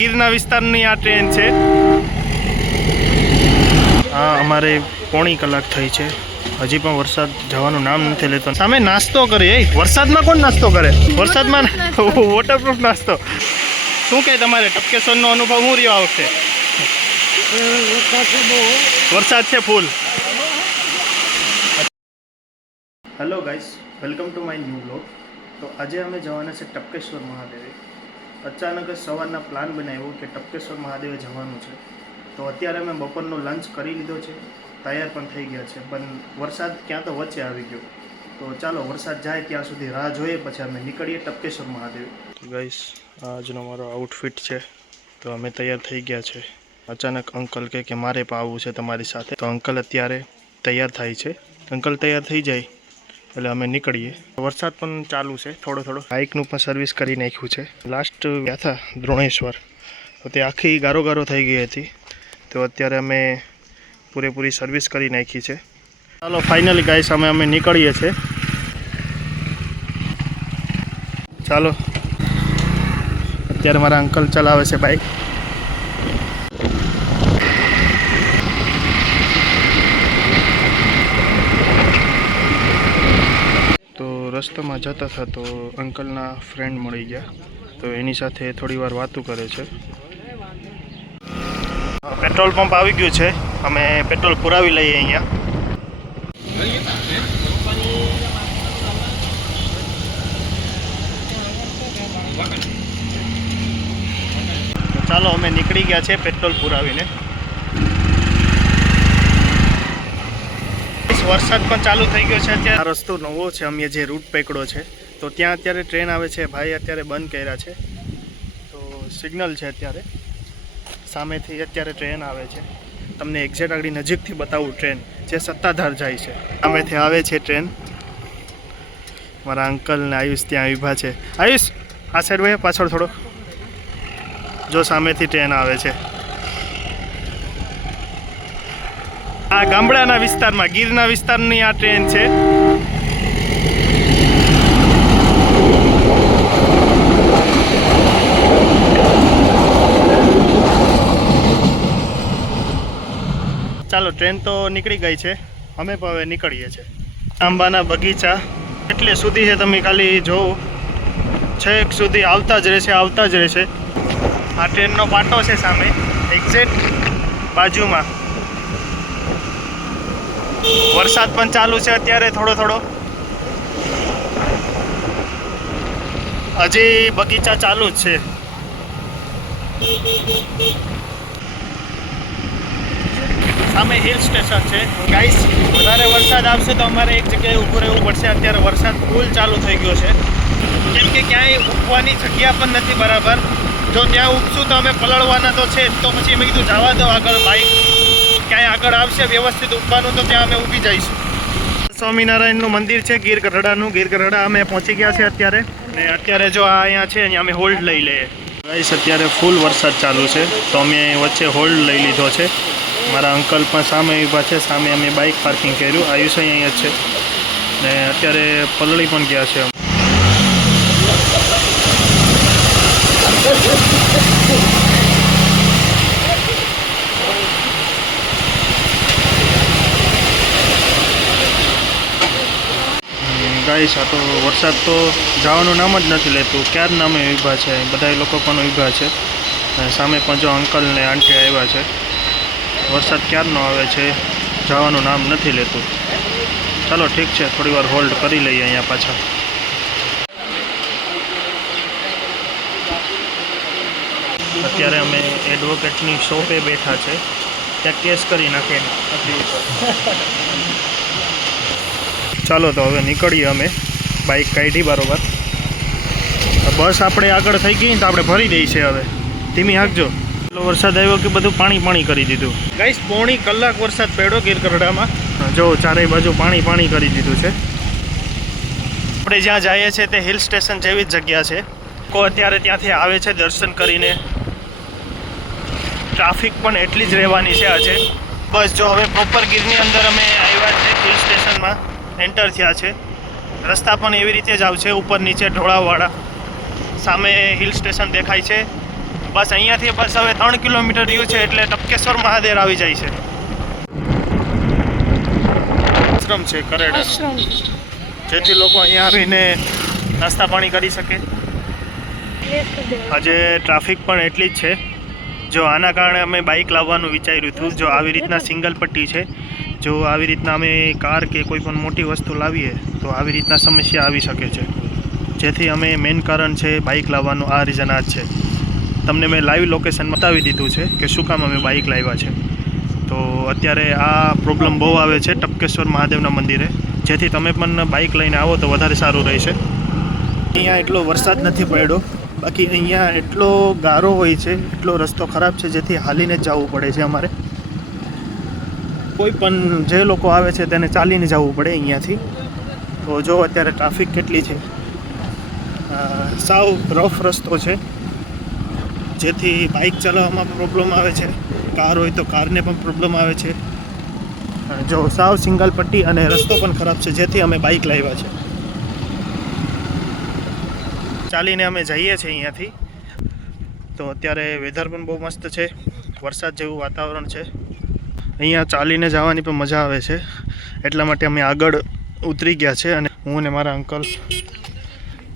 ગીરના વિસ્તારની આ ટ્રેન છે. હા, અમારે પોણી કલાક થઈ છે, હજી પણ વરસાદ જવાનું નામ નથી લેતો. સામે નાસ્તો કરીએ. વરસાદમાં કોણ નાસ્તો કરે? વરસાદમાં વોટરપ્રૂફ નાસ્તો. શું કહે તમારે ટપકેશ્વરનો અનુભવ શું રહ્યો આ વખતે? વરસાદ છે full. Hello guys, welcome to my new blog. તો આજે અમે જવાના છે ટપકેશ્વર મહાદેવે. અચાનક જ સવારના પ્લાન બનાવ્યો કે ટપકેશ્વર મહાદેવે જવાનું છે. તો અત્યારે અમે બપોરનો લંચ કરી લીધો છે, તૈયાર પણ થઈ ગયા છે, પણ વરસાદ ક્યાં તો વચ્ચે આવી ગયો. તો ચાલો વરસાદ જાય ત્યાં સુધી રાહ જોઈએ, પછી અમે નીકળીએ ટપકેશ્વર મહાદેવ. તો ગાઈસ, આજનો મારો આઉટફિટ છે. તો અમે તૈયાર થઈ ગયા છે. અચાનક અંકલ કે મારે પણ આવવું છે તમારી સાથે. તો અંકલ અત્યારે તૈયાર થાય છે. અંકલ તૈયાર થઈ જાય એટલે અમે નીકળીએ. વરસાદ પણ ચાલુ છે થોડો થોડો. બાઇકનું પણ સર્વિસ કરી નાખ્યું છે. લાસ્ટ ગયા હતા દ્રોણેશ્વર, તો તે આખી ગારો ગારો થઈ ગઈ હતી. તો અત્યારે અમે પૂરેપૂરી સર્વિસ કરી નાખી છે. ચાલો ફાઇનલી ગાઈસ અમે નીકળીએ છીએ. ચાલો, અત્યારે મારા અંકલ ચલાવે છે બાઇક. રસ્તામાં જતા હતા તો અંકલના ફ્રેન્ડ મળી ગયા, તો એની સાથે થોડી વાર વાતું કરે છે. પેટ્રોલ પંપ આવી ગયું છે, અમે પેટ્રોલ પુરાવી લઈએ અહીંયા. તો ચાલો અમે નીકળી ગયા છે પેટ્રોલ પુરાવીને. વરસાદ પણ ચાલુ થઈ ગયો છે. અત્યારે આ રસ્તો નવો છે, અમે જે રૂટ પકડ્યો છે, તો ત્યાં અત્યારે ટ્રેન આવે છે. ભાઈ અત્યારે બંધ કર્યા છે, તો સિગ્નલ છે અત્યારે. સામેથી અત્યારે ટ્રેન આવે છે. તમને એક્ઝેક્ટ આગળ નજીકથી બતાવું ટ્રેન જે સત્તાધાર જાય છે. સામેથી આવે છે ટ્રેન. મારા અંકલ ને આયુષ ત્યાં ઊભા છે. આયુષ આ સાઈડ ભાઈ પાછળ થોડો જો, સામેથી ટ્રેન આવે છે. આ ગામડાના વિસ્તારમાં, ગીરના વિસ્તારની આ ટ્રેન છે. ચાલો, ટ્રેન તો નીકળી ગઈ છે, અમે પણ હવે નીકળીએ છીએ. આંબાના બગીચા એટલે સુધી છે, તમે ખાલી જોવો, છેક સુધી આવતા જ રહેશે. આ ટ્રેનનો પાટો છે સામે એક્ઝેક્ટ બાજુમાં. વરસાદ પણ ચાલુ છે અત્યારે થોડો થોડો. હજી બગીચા ચાલુ જ છે. સામે હિલ સ્ટેશન છે. ગાઈસ, વધારે વરસાદ આવશે તો અમારે એક જગ્યાએ ઊભું રહેવું પડશે. અત્યારે વરસાદ ફૂલ ચાલુ થઈ ગયો છે, કેમ કે ક્યાંય ઊભવાની જગ્યા પણ નથી બરાબર. જો ત્યાં ઊભશું તો અમે પલળવાના તો છે, તો પછી મેં કીધું જવા દો આગળ. બાઇક ક્યાંય આગળ આવશે વ્યવસ્થિત ઊભવાનું તો ત્યાં અમે ઊભી જઈશું. સ્વામિનારાયણનું મંદિર છે, ગીર ગઢડાનું. ગીર ગઢડા અમે પહોંચી ગયા છે અત્યારે. ને અત્યારે જો આ અહીંયા છે, અહીંયા અમે હોલ્ડ લઈ લઈએ. ગાઈસ, અત્યારે ફૂલ વરસાદ ચાલુ છે, તો અમે વચ્ચે હોલ્ડ લઈ લીધો છે. મારા અંકલ પણ સામે ઊભા છે. સામે અમે બાઇક પાર્કિંગ કર્યું. આયુષ અહીંયા જ છે ને અત્યારે પલળી પણ ગયા છે. ગાઈસ, આ તો વરસાદ તો જવાનું નામ જ નથી લેતું. ક્યારના અમે ઊભા છે, બધા લોકો પણ ઊભા છે. અને સામે પણ જો અંકલ ને આંટી આવ્યા છે. વરસાદ ક્યારનો આવે છે, જવાનું નામ નથી લેતું. ચાલો ઠીક છે, થોડી વાર હોલ્ડ કરી લઈએ અહીંયા પાછા. અત્યારે અમે એડવોકેટની શોપે બેઠા છે, ત્યાં કેસ કરી નાખે. ચાલો તો હવે નીકળીએ અમે. બાઇક કાઢી બરોબર. બસ આપણે આગળ થઈ ગઈ તો આપણે ભરી દઈ છે. હવે ધીમી હાંકજો. એટલો વરસાદ આવ્યો કે બધું પાણી કરી દીધું. ગાઈસ, પોણી કલાક વરસાદ પડ્યો ગીર ગઢડામાં. જો ચારેય બાજુ પાણી કરી દીધું છે. આપણે જ્યાં જઈએ છીએ તે હિલ સ્ટેશન જેવી જ જગ્યા છે. લોકો અત્યારે ત્યાંથી આવે છે દર્શન કરીને. ટ્રાફિક પણ એટલી જ રહેવાની છે આજે. બસ જો હવે પ્રોપર ગીરની અંદર અમે આવ્યા છે, હિલ સ્ટેશનમાં એન્ટર થયા છે. રસ્તા પણ એવી રીતે જ આવશે, ઉપર નીચે ઢોળાવવાળા. સામે હિલ સ્ટેશન દેખાય છે. બસ અહીંયાથી બસ હવે 3 કિલોમીટર રહ્યું છે એટલે ટપકેશ્વર મહાદેવ આવી જાય છે. આશ્રમ છે કરેડા, જેથી લોકો અહીંયા આવીને નાસ્તા પાણી કરી શકે. આજે ટ્રાફિક પણ એટલી જ છે. જો આના કારણે અમે બાઇક લાવવાનું વિચાર્યું હતું. જો આવી રીતના સિંગલ પટ્ટી છે, જો આવી રીતના અમે કાર કે કોઈ પણ મોટી વસ્તુ લાવીએ તો આવી રીતના સમસ્યા આવી શકે છે. જેથી અમે મેઇન કારણ છે બાઇક લાવવાનું, આ રીઝન આ જ છે. તમને મેં લાઈવ લોકેશન બતાવી દીધું છે કે શું કામ અમે બાઇક લાવ્યા છે. તો અત્યારે આ પ્રોબ્લેમ બહુ આવે છે ટપકેશ્વર મહાદેવના મંદિરે, જેથી તમે પણ બાઇક લઈને આવો તો વધારે સારું રહેશે. અહીંયા એટલો વરસાદ નથી પડ્યો, બાકી અહીંયા એટલો ગારો હોય છે, એટલો રસ્તો ખરાબ છે, જેથી હાલીને જ જવું પડે છે અમારે. કોઈ પણ જે લોકો આવે છે તેને ચાલીને જવું પડે અહીંયાથી. તો જો અત્યારે ટ્રાફિક કેટલી છે, સાવ રફ રસ્તો છે, જેથી બાઇક ચલાવવામાં પ્રોબ્લેમ આવે છે. કાર હોય તો કારને પણ પ્રોબ્લેમ આવે છે. જો સાવ સિંગલ પટ્ટી અને રસ્તો પણ ખરાબ છે, જેથી અમે બાઇક લાવ્યા છે. ચાલીને અમે જઈએ છીએ અહીંયાથી. તો અત્યારે વેધર પણ બહુ મસ્ત છે, વરસાદ જેવું વાતાવરણ છે. અહીંયા ચાલીને જવાની પણ મજા આવે છે, એટલા માટે અમે આગળ ઉતરી ગયા છે અને હું અને મારા અંકલ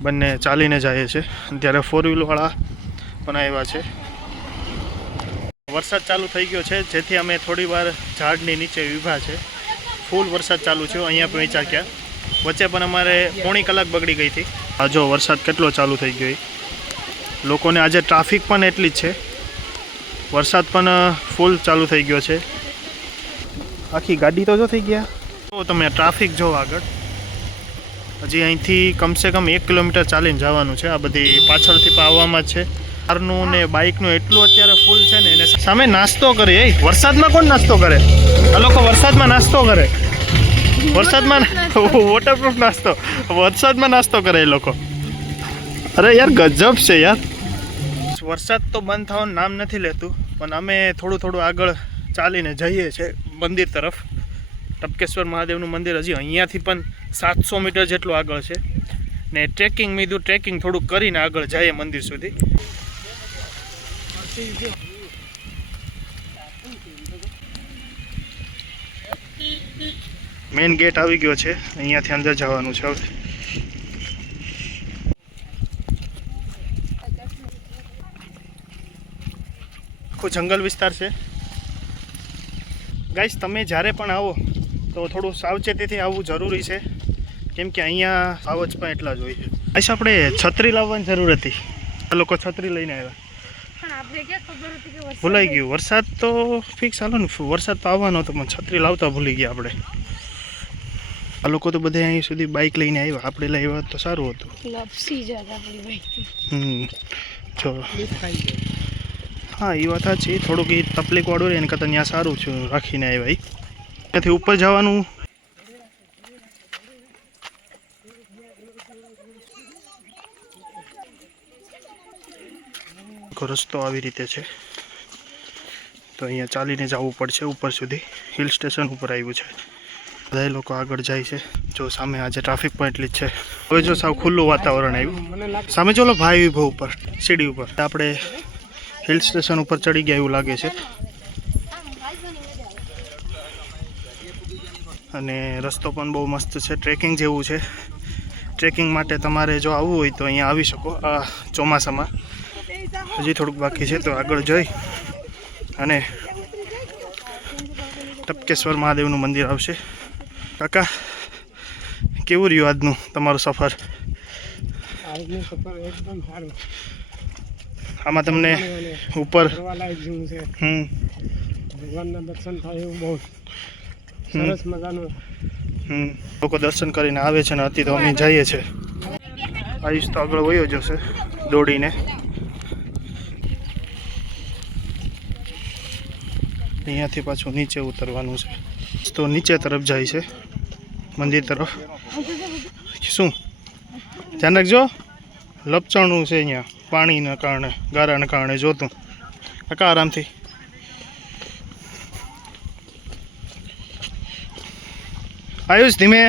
બંને ચાલીને જઈએ છીએ. ત્યારે 4 વ્હીલવાળા પણ આવ્યા છે. વરસાદ ચાલુ થઈ ગયો છે, જેથી અમે થોડી વાર ઝાડની નીચે ઊભા છે. ફૂલ વરસાદ ચાલુ છે. અહીંયા પણ વિચાર વચ્ચે પણ અમારે પોણી કલાક બગડી ગઈ હતી. આ જો વરસાદ કેટલો ચાલુ થઈ ગયો. લોકોને આજે ટ્રાફિક પણ એટલી જ છે, વરસાદ પણ ફૂલ ચાલુ થઈ ગયો છે. આખી ગાડી તો જો થઈ ગયા. તો તમે ટ્રાફિક જો આગળ, હજી અહીંથી કમસે કમ 1 કિલોમીટર ચાલીને જવાનું છે. આ બધી પાછળથી પણ આવવામાં જ છે. કારનું ને બાઇકનું એટલું અત્યારે ફૂલ છે ને. એને સામે નાસ્તો કરે. વરસાદમાં કોણ નાસ્તો કરે? આ લોકો વરસાદમાં નાસ્તો કરે. વરસાદમાં વોટરપ્રૂફ નાસ્તો, વરસાદમાં નાસ્તો કરે એ લોકો. અરે યાર ગજબ છે યાર. વરસાદ તો બંધ થવાનું નામ નથી લેતું, પણ અમે થોડું થોડું આગળ ચાલીને જઈએ છીએ મંદિર તરફ. ટપકેશ્વર મહાદેવનું મંદિર હજી અહીંયાથી પણ 700 મીટર જેટલું આગળ છે ને. ટ્રેકિંગ થોડુંક કરીને આગળ જઈએ મંદિર સુધી. મેઇન ગેટ આવી ગયો છે, અહીંયાથી અંદર જવાનું છે. હવે આખો જંગલ વિસ્તાર છે. ગાઈસ, તમે જ્યારે પણ આવો તો થોડું સાવચેતીથી આવવું જરૂરી છે, કેમ કે અહીંયા આવજ પણ એટલા જ હોય છે. ગાઈસ, આપણે છત્રી લાવવાની જરૂર હતી. આ લોકો છત્રી લઈને આવ્યા, ભૂલાઈ ગયું. વરસાદ તો ફિક્સ હાલો ને, વરસાદ તો આવવાનો હતો, પણ છત્રી લાવતા ભૂલી ગયા આપણે. આ લોકો તો બધે અહીં સુધી બાઇક લઈને આવ્યા, આપણે લઈ આવ્યા તો સારું હતું. જો હા, એ વાત છે. થોડુંક એ તકલીફવાળું રહે, એને કરતાં ત્યાં સારું છે રાખીને આવ્યા. ત્યાંથી ઉપર જવાનું રસ્તો આવી રીતે છે. તો અહીંયા ચાલીને જવું પડશે ઉપર સુધી. હિલ સ્ટેશન ઉપર આવ્યું છે. બધા લોકો આગળ જાય છે. જો સામે આજે ટ્રાફિક પણ એટલી જ છે. હવે જો સાવ ખુલ્લું વાતાવરણ આવ્યું. સામે ચોલો ભાઈ ઉભો ઉપર સીડી ઉપર. આપણે હિલ સ્ટેશન ઉપર ચડી ગયા એવું લાગે છે. અને રસ્તો પણ બહુ મસ્ત છે, ટ્રેકિંગ જેવું છે. ટ્રેકિંગ માટે તમારે જો આવવું હોય તો અહીંયા આવી શકો. આ ચોમાસામાં હજી થોડુંક બાકી છે, તો આગળ જઈ અને ટપકેશ્વર મહાદેવનું મંદિર આવશે. કાકા, કેવું રહ્યું આજનું તમારું સફર? આમાં તમને ઉપર ભગવાનના દર્શન થાય એવું બહુ સરસ મજાનું. લોકો દર્શન કરીને આવે છે ને. હતી તો અમે જઈએ છીએ. આયુષ તો આગળ વયો જશે દોડીને. અહીંયાથી પાછું નીચે ઉતરવાનું છે, તો નીચે તરફ જાય છે મંદિર તરફ. શું ધ્યાન રાખજો, લપચણું છે અહીંયા પાણીના કારણે, ગારાના કારણે. જોતું કાકા આરામથી. આયુષ ધીમે,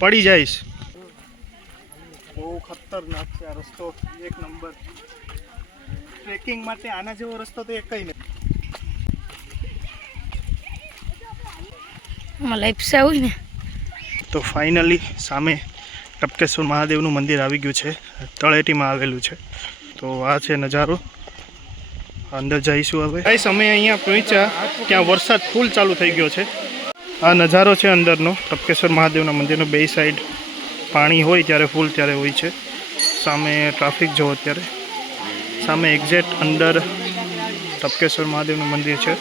પડી જઈશ. બહુ ખતરનાક છે આ રસ્તો, 1 નંબર. ટ્રેકિંગ માટે આના જેવો રસ્તો તો એકઈ નથી. લાઈફ સે હોય ને. તો ફાઇનલી સામે ટપકેશ્વર મહાદેવનું મંદિર આવી ગયું છે, તળેટીમાં આવેલું છે. તો આ છે નજારો, અંદર જઈશું હવે. કઈ સમયે અહીંયા પહોંચ્યા ત્યાં વરસાદ ફૂલ ચાલુ થઈ ગયો છે. આ નજારો છે અંદરનો ટપકેશ્વર મહાદેવના મંદિરનો. બે સાઈડ પાણી હોય ત્યારે ફૂલ ત્યારે હોય છે. સામે ટ્રાફિક જો અત્યારે સામે એક્ઝેક્ટ અંદર ટપકેશ્વર મહાદેવનું મંદિર છે.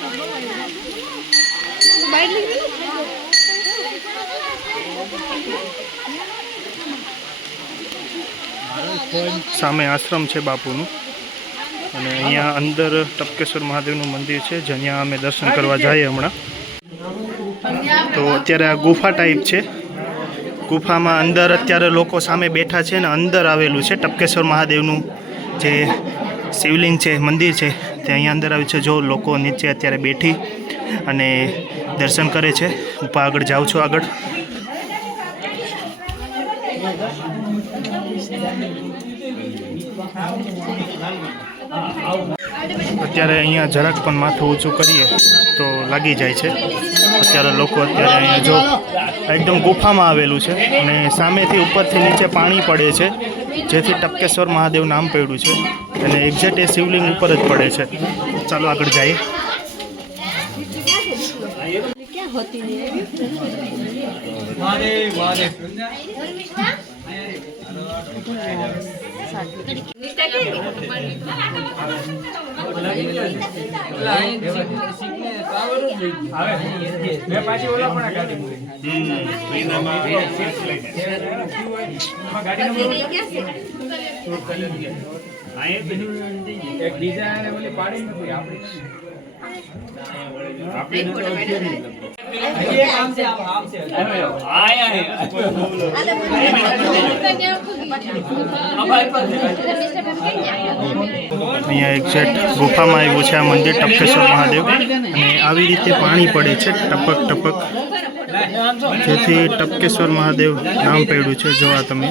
સામે આશ્રમ છે બાપુનું અને અહીંયા અંદર ટપકેશ્વર મહાદેવનું મંદિર છે જ્યાં અમે દર્શન કરવા જઈએ હમણાં. તો અત્યારે આ ગુફા ટાઈપ છે. ગુફામાં અંદર અત્યારે લોકો સામે બેઠા છે ને અંદર આવેલું છે ટપકેશ્વર મહાદેવનું જે શિવલિંગ છે, મંદિર છે તે અહીંયા અંદર આવ્યું છે. જો લોકો નીચે અત્યારે બેઠી અને દર્શન કરે છે. ઉપર આગળ જાઉં છું આગળ. અત્યારે અહીંયા જરાક પણ માથું ઊંચું કરીએ તો લાગી જાય છે. અત્યારે લોકો અત્યારે અહીંયા જો એકદમ ગુફામાં આવેલું છે અને સામેથી ઉપરથી નીચે પાણી પડે છે જેથી ટપકેશ્વર મહાદેવ નામ પડ્યું છે અને એક્ઝેક્ટ એ શિવલિંગ ઉપર જ પડે છે. ચાલો આગળ જઈએ. અહીંયા એક્ઝેક્ટ ગુફામાં આવ્યું છે આ મંદિર ટપકેશ્વર મહાદેવ અને આવી રીતે પાણી પડે છે ટપક ટપક જેથી ટપકેશ્વર મહાદેવ નામ પડ્યું છે. જો આ તમે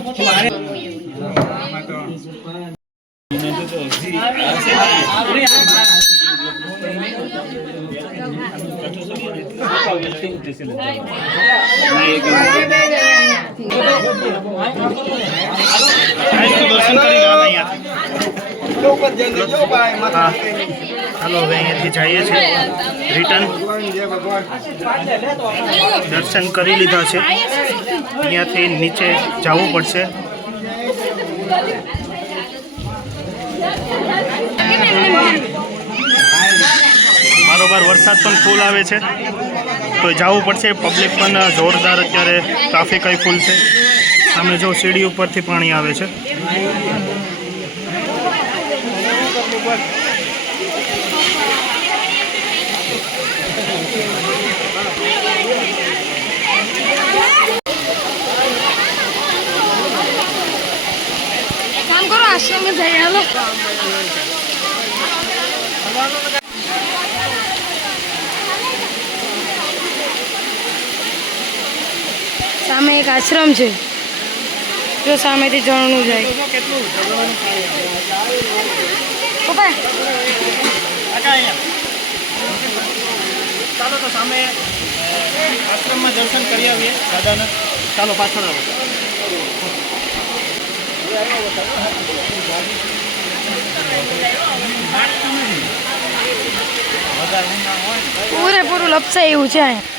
ચાલો હવે અહીંયાથી જઈએ છીએ રિટર્ન. દર્શન કરી લીધા છે. અહીંયાથી નીચે જવું પડશે. બારોબાર વરસાદ પણ ફૂલ આવે છે તો જવું પડશે. પબ્લિક પણ જોરદાર, અત્યારે ટ્રાફિક અહીં ફૂલ છે. સામે જો સીડી ઉપરથી પાણી આવે છે. કામ કરો, આશ્રમ में જઈએ. હાલો સામે એક આશ્રમ છે. જો સામેથી ઝરણું જાય. ચાલો તો સામે આશ્રમમાં દર્શન કરી આવીએ દાદાના. ચાલો પાછળ આવો. પૂરેપૂરું લપસાય એવું છે અહીંયા.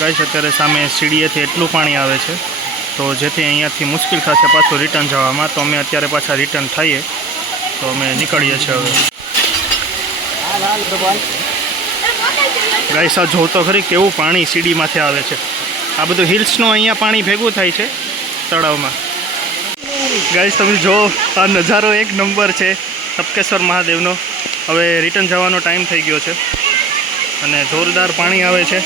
ગાઈસ અત્યારે સામે સીડીએથી એટલું પાણી આવે છે તો જેથી અહીંયાથી મુશ્કેલ થશે પાછું રિટર્ન જવામાં. તો અમે અત્યારે પાછા રિટર્ન થઈએ તો અમે નીકળીએ છીએ હવે. ગાઈસ આ જોતો ખરી કેવું પાણી સીડીમાંથી આવે છે. આ બધું હિલ્સનું અહીંયા પાણી ભેગું થાય છે તળાવમાં. ગાઈસ તમે જો આ નજારો એક નંબર છે ટપકેશ્વર મહાદેવનો. હવે રિટર્ન જવાનો ટાઈમ થઈ ગયો છે અને જોરદાર પાણી આવે છે.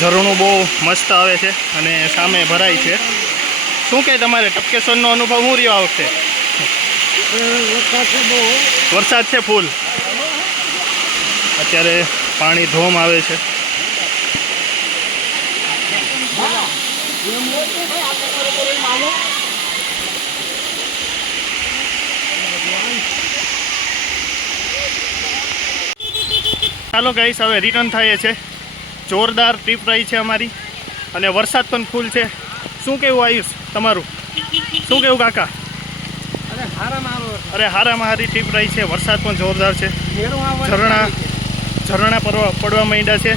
ઝરણું બહુ મસ્ત આવે છે અને સામે ભરાય છે. શું કહે તમારે ટપકેશ્વરનો અનુભવ શું રહ્યો આ વખતે? વરસાદ છે ફૂલ. અત્યારે પાણી ધોમ આવે છે. ચાલો ગાઈસ હવે રિટર્ન થાય છે. જોરદાર ટ્રીપ રહી છે અમારી અને વરસાદ પણ ફૂલ છે. શું કેવું આયુષ તમારું? શું કેવું કાકા? અરે હારામાં હારી ટ્રીપ રહી છે. વરસાદ પણ જોરદાર છે. ઝરણા પડવા માંડ્યા છે.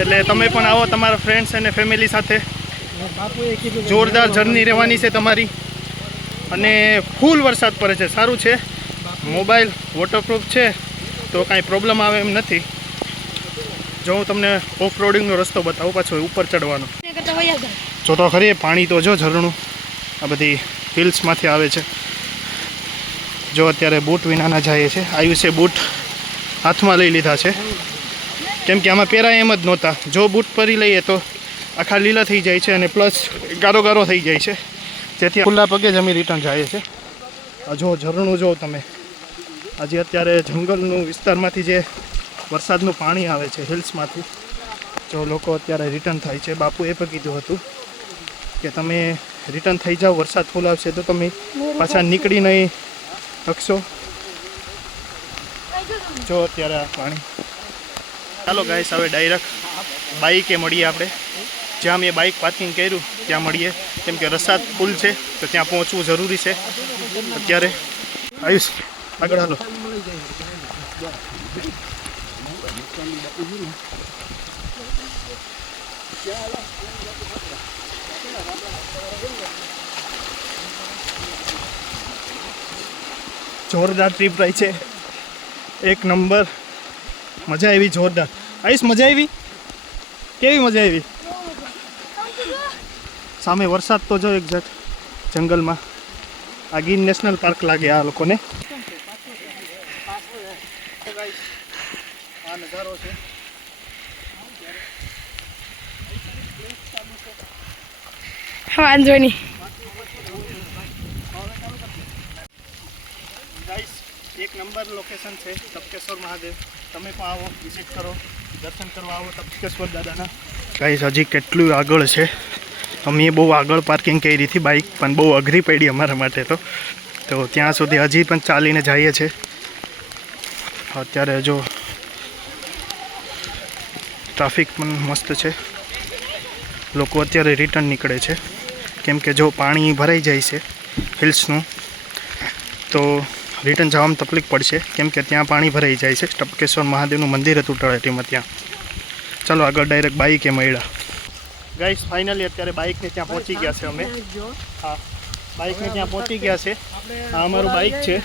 એટલે તમે પણ આવો તમારા ફ્રેન્ડ્સ અને ફેમિલી સાથે. જોરદાર જર્ની રહેવાની છે તમારી અને ફૂલ વરસાદ પડે છે. સારું છે મોબાઈલ વોટરપ્રૂફ છે તો કાંઈ પ્રોબ્લેમ આવે એમ નથી. જો હું તમને ઓફ રોડિંગનો રસ્તો બતાવું પાછો ઉપર ચડવાનો. જો તો ખરી પાણી તો જો ઝરણું આ બધી હિલ્સમાંથી આવે છે. જો અત્યારે બૂટ વિનાના જાય છે. આયુષે બૂટ હાથમાં લઈ લીધા છે કેમ કે આમાં પહેરાય એમ જ નહોતા. જો બૂટ પહેરી લઈએ તો આખા લીલા થઈ જાય છે અને પ્લસ ગારો ગારો થઈ જાય છે. જેથી ખુલ્લા પગે જ અમે રિટર્ન જાય છે. આ જો ઝરણું જો તમે. આજે અત્યારે જંગલનું વિસ્તારમાંથી જે વરસાદનું પાણી આવે છે હિલ્સમાંથી. જો લોકો અત્યારે રિટર્ન થાય છે. બાપુએ પણ કીધું હતું કે તમે રિટર્ન થઈ જાઓ, વરસાદ ફૂલ આવશે તો તમે પાછા નીકળી નહીં શકશો. જો અત્યારે આ પાણી. ચાલો ગાઈસ હવે ડાયરેક્ટ બાઈકે મળીએ આપણે. જ્યાં મેં બાઇક પાર્કિંગ કર્યું ત્યાં મળીએ કેમ કે વરસાદ ફૂલ છે તો ત્યાં પહોંચવું જરૂરી છે અત્યારે. આયુષ આગળ હાલો. જોરદાર ટ્રીપ રહી છે. એક નંબર. મજા આવી જોરદાર. આયુષ મજા આવી? કેવી મજા આવી? સામે વરસાદ તો જો એક્ઝેક્ટ જંગલમાં. આ ગીર નેશનલ પાર્ક લાગે આ લોકોને. આ નજારો છે. વાંધો નહીં. ગાઈસ એક નંબર લોકેશન છે ટપકેશ્વર મહાદેવ. તમે પણ આવો, વિઝિટ કરો, દર્શન કરવા આવો ટપકેશ્વર દાદાના. ગાઈસ હજી કેટલું આગળ છે. અમે બહુ આગળ પાર્કિંગ કરી હતી બાઇક પણ બહુ અઘરી પડી અમારા માટે તો ત્યાં સુધી હજી પણ ચાલીને જઈએ છીએ. અત્યારે જો ટ્રાફિક પણ મસ્ત છે. લોકો અત્યારે રિટર્ન નીકળે છે કેમ કે જો પાણી ભરાઈ જાય છે હિલ્સનું તો રિટર્ન જવામાં તકલીફ પડશે કેમ કે ત્યાં પાણી ભરાઈ જાય છે. ટપકેશ્વર મહાદેવનું મંદિર હતું તળેટીમાં ત્યાં. ચાલો આગળ ડાયરેક્ટ બાઇકે મળ્યા. ગાઈસ ફાઇનલી અત્યારે બાઇકને ત્યાં પહોંચી ગયા છે અમે. હા બાઇકને ત્યાં પહોંચી ગયા છે. આ અમારું બાઇક છે.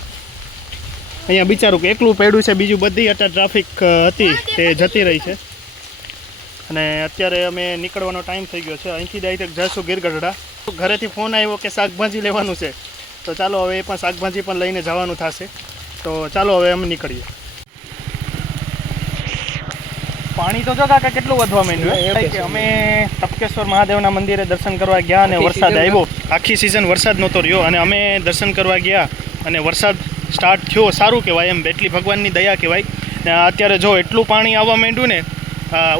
અહીંયા બિચારું કે એકલું પડ્યું છે. બીજું બધી અત્યારે ટ્રાફિક હતી તે જતી રહી છે અને અત્યારે અમે નીકળવાનો ટાઈમ થઈ ગયો છે. અહીંથી ડાયરેક્ટ જઈશું ગીરગઢડા. ઘરેથી ફોન આવ્યો કે શાકભાજી લેવાનું છે તો ચાલો હવે એ પણ શાકભાજી પણ લઈને જવાનું થશે. તો ચાલો હવે અમે નીકળીએ. પાણી તો જો કાકા કેટલું વધવા માંડ્યું કે અમે ટપકેશ્વર મહાદેવના મંદિરે દર્શન કરવા ગયા અને વરસાદ આવ્યો. આખી સિઝન વરસાદ નહોતો રહ્યો અને અમે દર્શન કરવા ગયા અને વરસાદ સ્ટાર્ટ થયો. સારું કહેવાય એમ. એટલી ભગવાનની દયા કહેવાય. અત્યારે જો એટલું પાણી આવવા માંડ્યું ને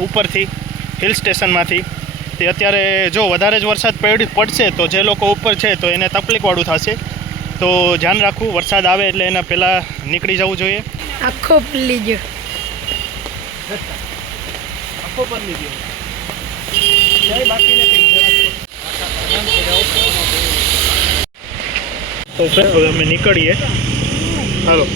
ઉપરથી હિલ સ્ટેશનમાંથી તે અત્યારે જો વધારે જ વરસાદ પડશે તો જે લોકો ઉપર છે તો એને તકલીફવાળું થશે. તો ધ્યાન રાખવું. વરસાદ આવે એટલે એના પહેલાં નીકળી જવું જોઈએ. આખો પલ્લી ગયો. આખો પલ્લી ગયો. બાકીને તો હવે અમે નીકળીએ. હાલો.